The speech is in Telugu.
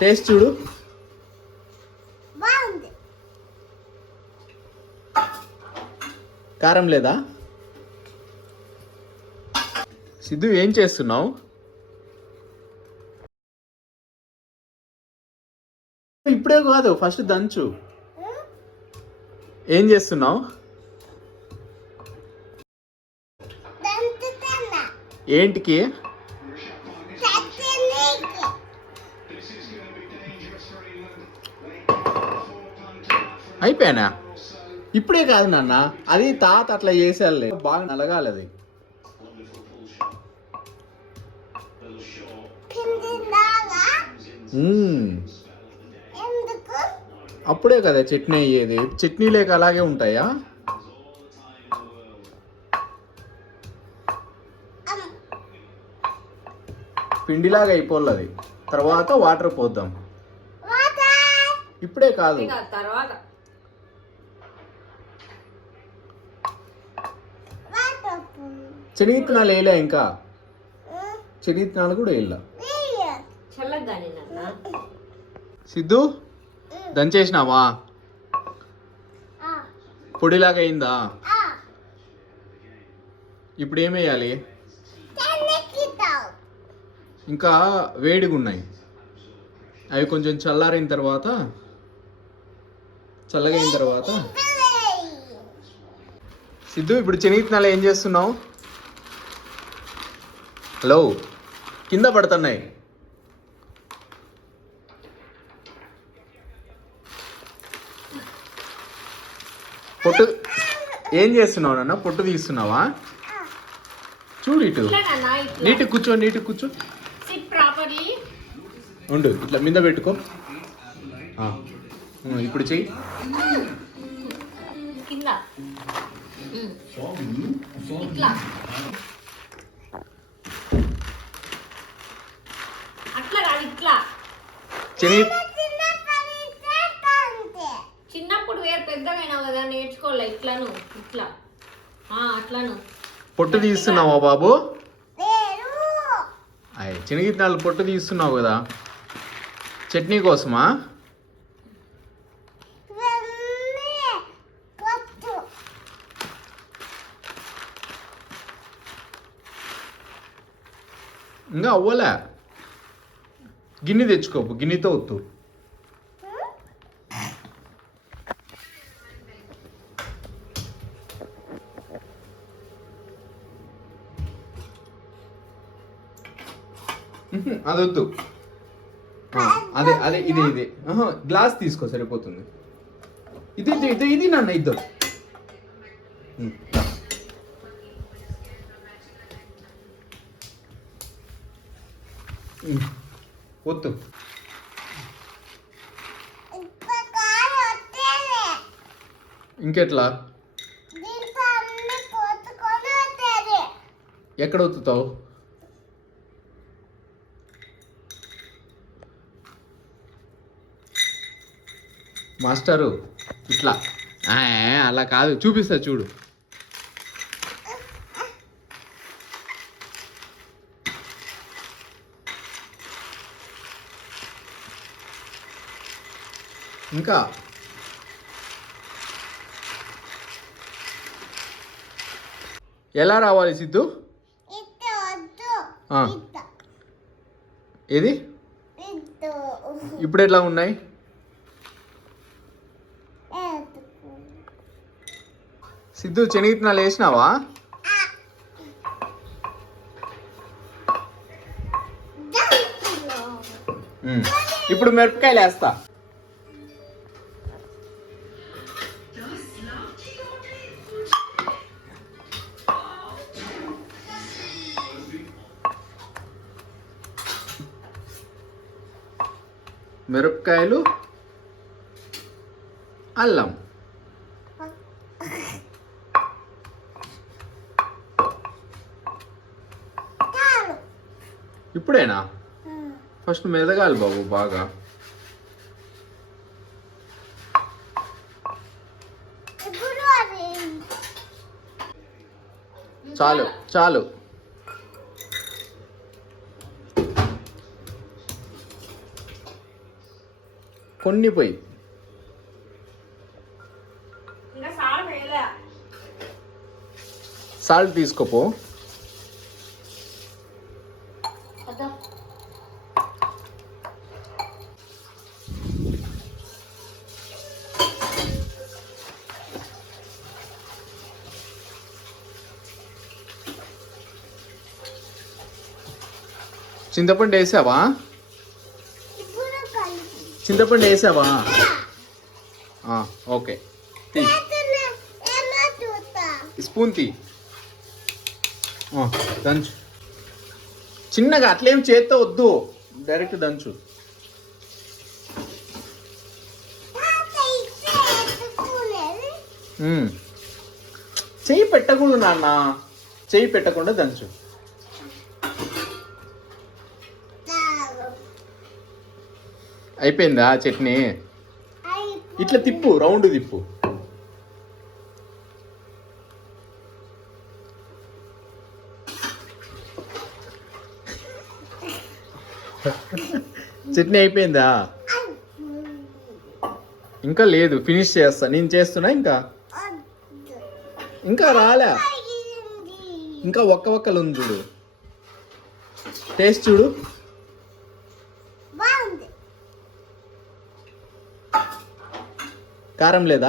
టేస్ట్ చూడు. కారం లేదా? సిద్ధు ఏం చేస్తున్నావు? ఇప్పుడే కాదు, ఫస్ట్ దంచు. ఏం చేస్తున్నావు? ఏంటికి? అయిపోయానా? ఇప్పుడే కాదు నాన్న, అది తాత అట్లా చేసేయాలి, బాగా నలగాలి అది. అప్పుడే కదా చట్నీ అయ్యేది. చట్నీ లేక అలాగే ఉంటాయా? పిండిలాగా అయిపోవాలి అది. తర్వాత వాటర్ పోద్దాం. ఇప్పుడే కాదు, తర్వాత. శనగిత్తనాలు వేయలే, ఇంకా శనగిత్తనాలు కూడా వేయలే. సిద్ధు దంచేసినావా? పొడిలాగా అయిందా? ఇప్పుడు ఏమేయాలి? ఇంకా వేడిగా ఉన్నాయి అవి. కొంచెం చల్లారిన తర్వాత, చల్లగా అయిన తర్వాత. సిద్ధు ఇప్పుడు శనగిత్తనాలు ఏం చేస్తున్నావు? హలో, కింద పడుతున్నాయి. పొట్టు ఏం చేస్తున్నావు నాన్న? పొట్టు తీస్తున్నావా? చూడు ఇటు, నీటి కూర్చో, నీటి కూర్చో. ఉండు, ఇట్లా మీద పెట్టుకో. ఇప్పుడు చెయ్యి. చిన్నప్పుడు వేరు పెద్దమైనావు కదా, నేర్చుకోలే. ఇట్లాను ఇట్లా అట్లాను. పొట్టు తీస్తున్నావా బాబు? అయ్యి శనగిత్తనాలు పొట్టు తీస్తున్నావు కదా, చట్నీ కోసమా? ఇంకా అవ్వలే. గిన్నె తెచ్చుకోపు, గిన్నెతో వద్దు. అదొద్దు. అదే అదే ఇదే ఇదే గ్లాస్ తీసుకో, సరిపోతుంది. ఇది ఇది ఇది నాన్న, ఇద్దరు. వద్దు. ఇంకెట్లా? ఎక్కడ ఒత్తుతావు? మాస్టరు ఇట్లా అలా కాదు, చూపిస్తా చూడు. ఇంకా ఎలా రావాలి సిద్ధు? ఏది ఇప్పుడు ఎట్లా ఉన్నాయి? సిద్ధు శనగిత్తనాలు వేసినావా? ఇప్పుడు మిరపకాయలు వేస్తా. మిరపకాయలు, అల్లం. ఇప్పుడేనా? ఫస్ట్ మెదగాలి బాబు బాగా. చాలు చాలు. కొన్ని పోయి. ఇంకా సార్ వేయలే. సాల్ట్ తీసుకోపో. అదా చింతపండు వేసావా? చింతపండు వేసావా? ఓకే, తీ. స్పూన్ తీ. దంచు చిన్నగా, అట్లేం చేత్తో వద్దు, డైరెక్ట్ దంచు. చెయ్యి పెట్టకూడదు నాన్న, చెయ్యి పెట్టకుండా దంచు. అయిపోయిందా చట్నీ? ఇట్లా తిప్పు, రౌండ్ తిప్పు. చట్నీ అయిపోయిందా? ఇంకా లేదు, ఫినిష్ చేస్తా. నేను చేస్తున్నా. ఇంకా రాలే, ఇంకా ఒక్కలు ఉంది చూడు. టేస్ట్ చూడు. కారం లేదా?